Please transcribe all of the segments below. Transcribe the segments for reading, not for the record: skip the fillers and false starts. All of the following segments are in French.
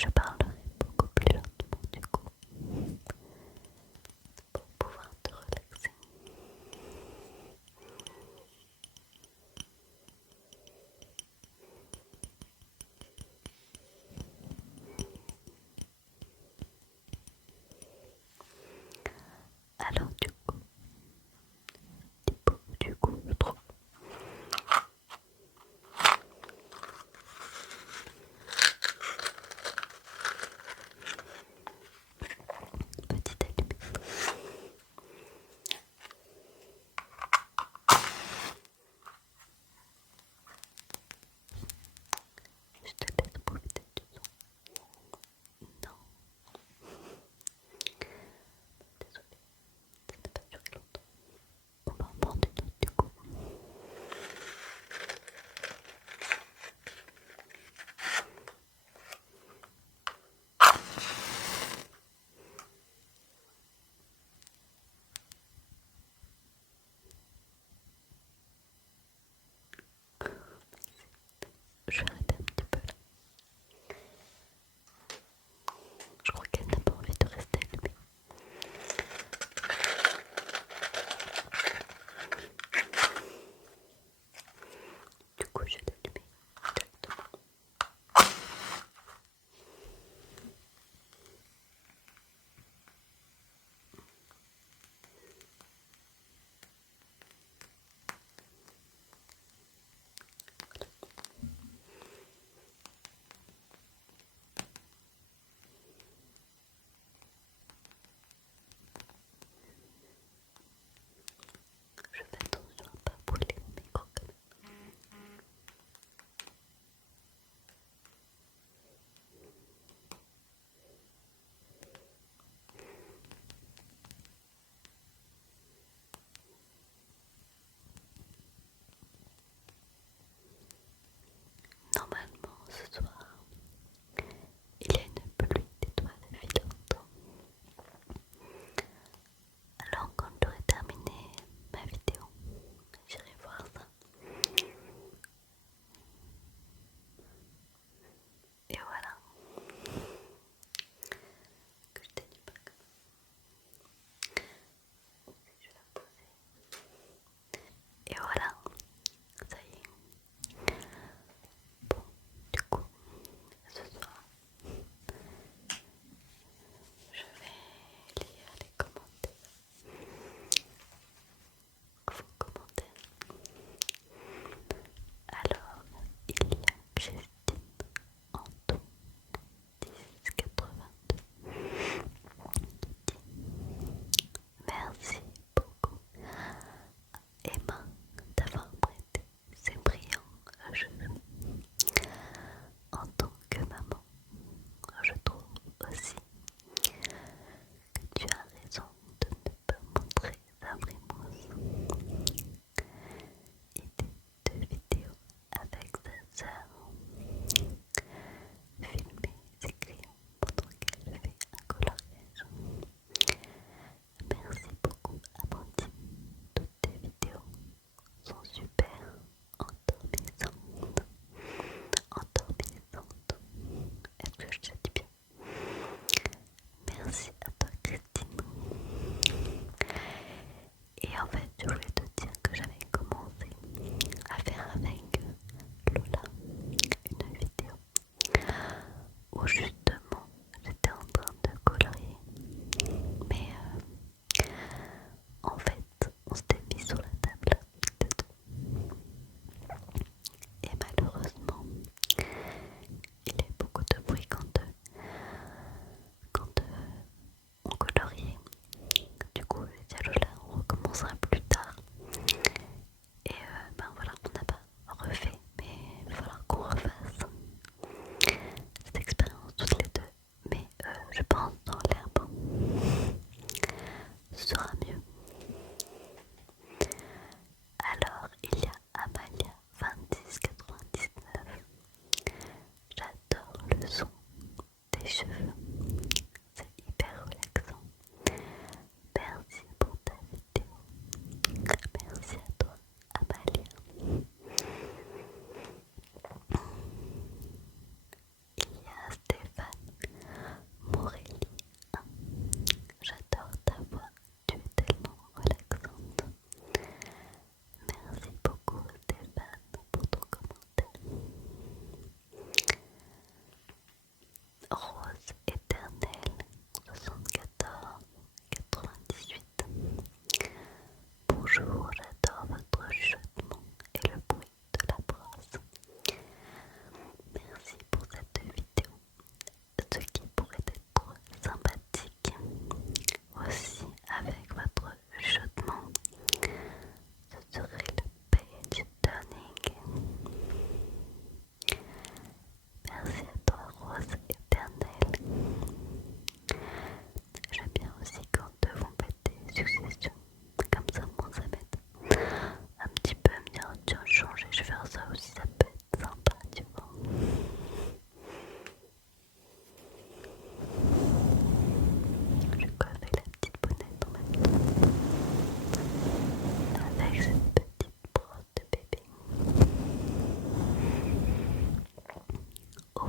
je parlerai beaucoup plus lentement du coup pour pouvoir te relaxer. Alors du coup, je trouve.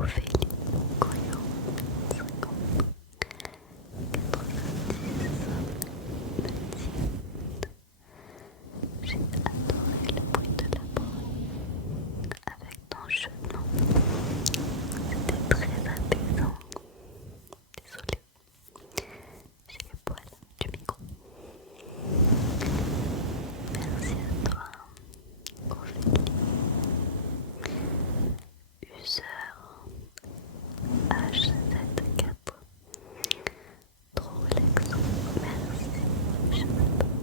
Ophélie Coyon 50 90 Nadine. J'ai adoré le bruit de la brosse avec ton chemin. C'était très apaisant. Désolée, j'ai les poils du micro. Merci à toi, Ophélie. User H74. Trop relaxant. Merci, je m'adore.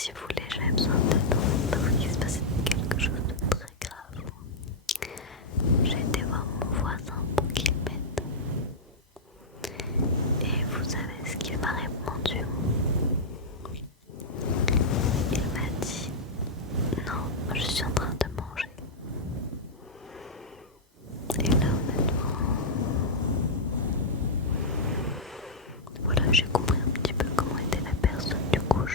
si vous voulez, j'avais besoin d'aide. Parce qu'il se passait quelque chose de très grave. J'ai été voir mon voisin pour qu'il m'aide. Et vous savez ce qu'il m'a répondu? Il m'a dit: non, je suis en train de manger. Et là, honnêtement, voilà, j'ai compris un petit peu comment était la personne. Du coup,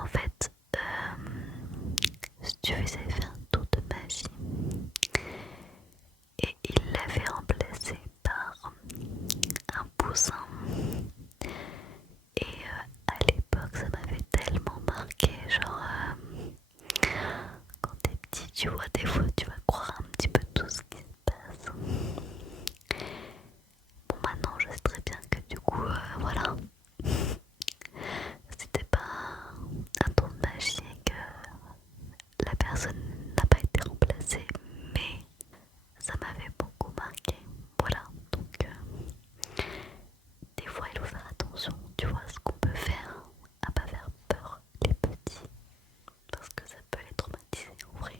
en fait, si tu veux, ça fait un tour de magie et il l'avait remplacé par un poussin. Et à l'époque, ça m'avait tellement marqué, genre quand t'es petit, tu vois, des fois tu vas croire un petit peu tout ce qui se passe. Bon, maintenant je sais très bien que du coup, voilà, c'était pas un tour de magie et que la personne n'a pas été remplacée, mais ça m'avait beaucoup marqué. Voilà, donc des fois il faut faire attention, tu vois, ce qu'on peut faire, à pas faire peur les petits, parce que ça peut les traumatiser en vrai.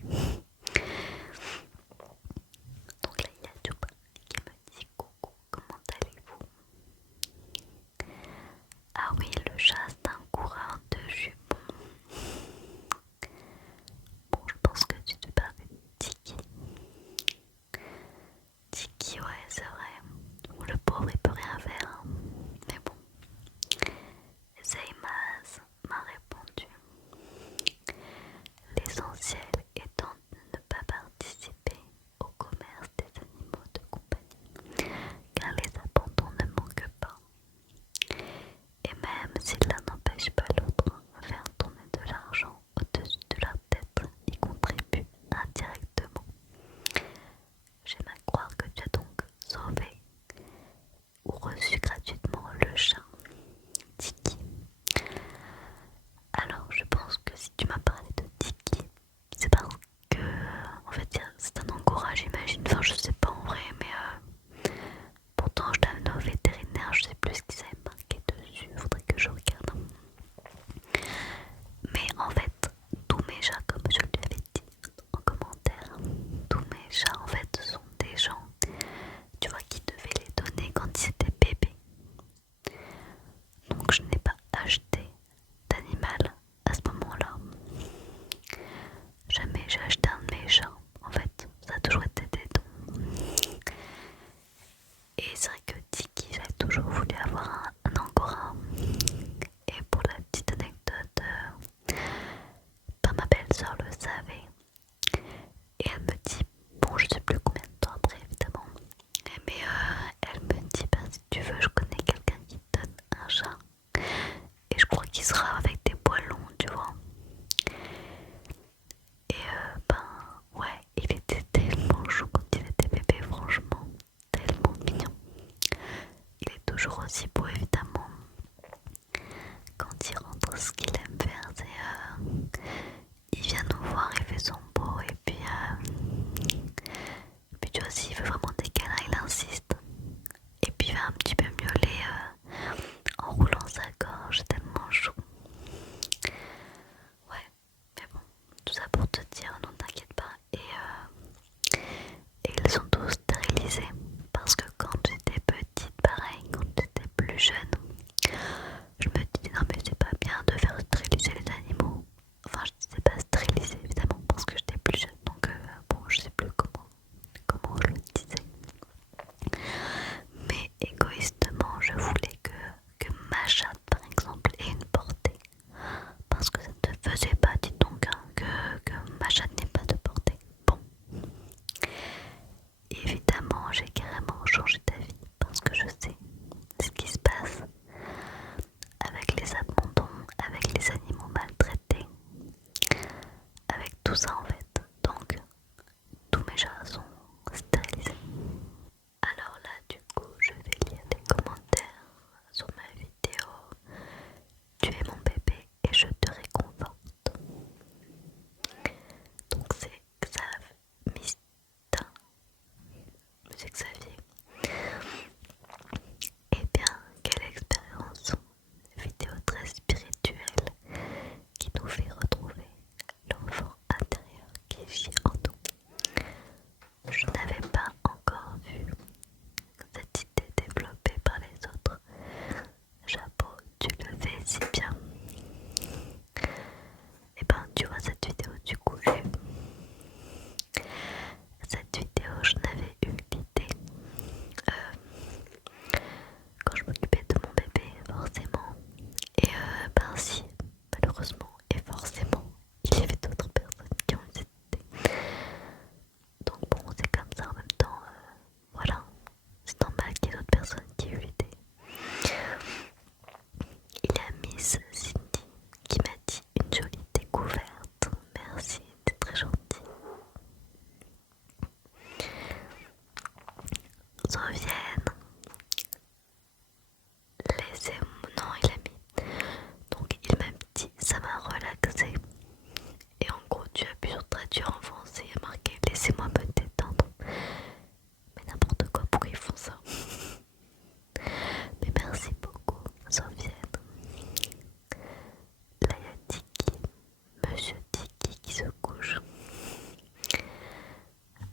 Monsieur Tiki qui se couche.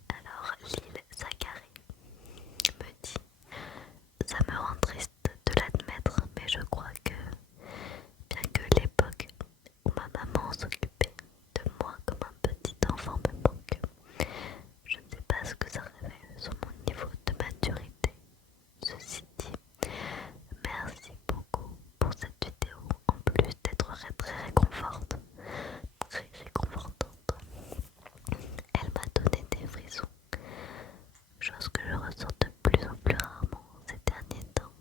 Alors Lille Zachary me dit: ça me rend triste de l'admettre, mais je crois que, bien que l'époque où ma maman s'occupait de moi comme un petit enfant me manque, je ne sais pas ce que ça révèle sur mon niveau de maturité. Ceci dit, merci beaucoup pour cette vidéo, en plus d'être très réconfortante. Elle m'a donné des frissons, chose que je ressens de plus en plus rarement ces derniers temps.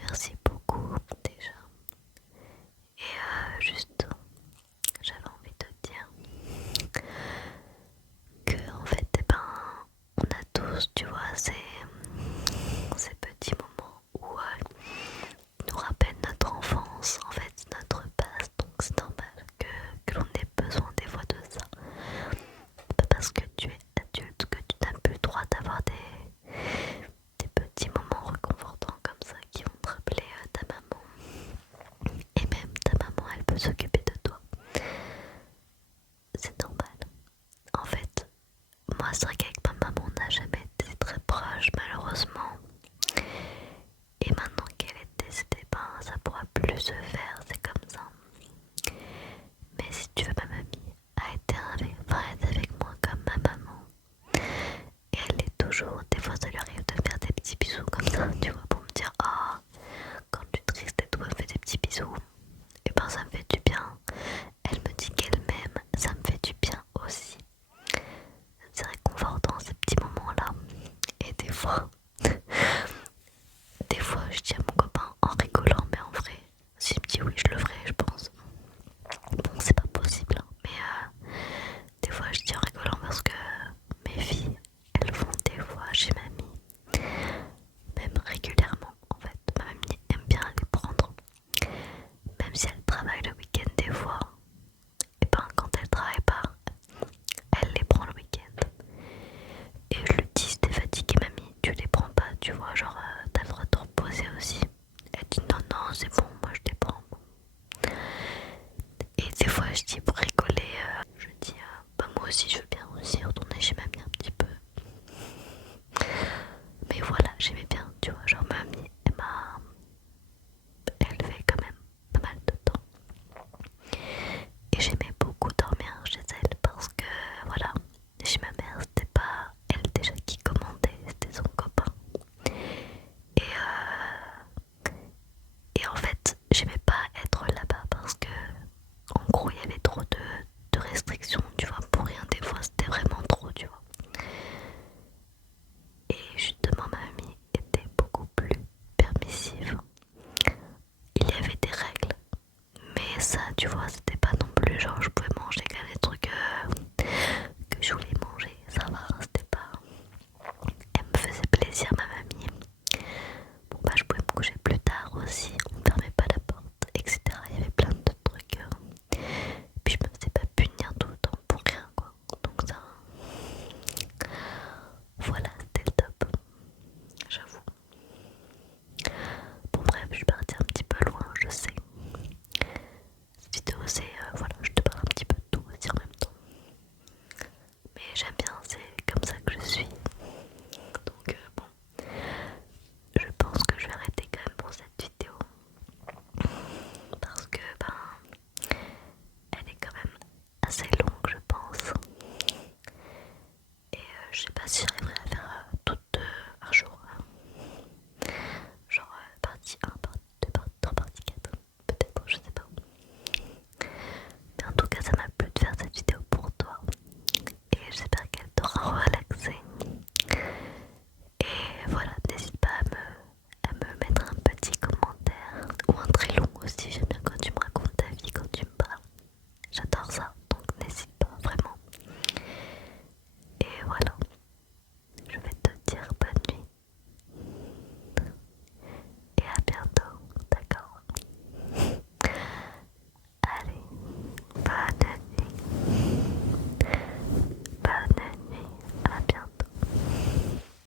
Merci beaucoup déjà. Et juste, j'avais envie de dire que en fait, on a tous, tu vois, ces petits moments où nous rappellent notre enfance, en fait, notre base. Donc c'est normal que l'on ait besoin des fois de ça. Pas parce que tu es adulte que tu n'as plus le droit d'avoir des petits moments réconfortants comme ça qui vont te rappeler ta maman. Et même ta maman, elle peut s'occuper de toi. C'est normal. En fait, moi c'est vrai qu'avec ma maman on n'a jamais été très proches malheureusement. Et maintenant qu'elle est décédée, ça pourra plus se faire, c'est comme ça. Mais si tu veux, ma mamie a été avec moi comme ma maman. Et elle est toujours, des fois ça lui arrive de faire des petits bisous comme ça, tu vois, pour me dire: ah, quand tu es triste et tout, elle me fait des petits bisous. Et ça me fait du bien. Elle me dit qu'elle m'aime, ça me fait du bien aussi. C'est réconfortant ces petits moments-là. Et des fois, je dis à mon copain en rigolant, mais en vrai, s'il me dit oui, je le ferai, je pense. Bon, c'est pas possible, hein, mais des fois, je dis en rigolant parce que mes filles, elles vont des fois chez mamie, même régulièrement. En fait, ma mamie aime bien les prendre, même si elle travaille le week-end des fois. Et quand elle travaille pas, elle les prend le week-end. Et je lui dis: t'es fatiguée mamie, tu les prends pas, tu vois, genre t'as le droit de te reposer aussi. Elle dit: non non, c'est bon, moi je les prends. Et des fois je dis pour rigoler, je dis moi aussi je veux bien aussi retourner chez mamie un petit peu. Mais voilà, j'aimais bien, tu vois, genre mamie elle fait quand même pas mal de temps. Et j'aimais beaucoup dormir chez elle parce que voilà, chez ma mère c'était pas elle déjà qui commandait, c'était son copain. Et en fait j'aimais pas être là-bas parce que en gros il y avait trop de restrictions, tu vois, pour rien, des fois c'était vraiment trop, tu vois. Et justement ma mamie était beaucoup plus permissive. Il y avait des règles, mais ça tu vois c'était pas non plus genre je pouvais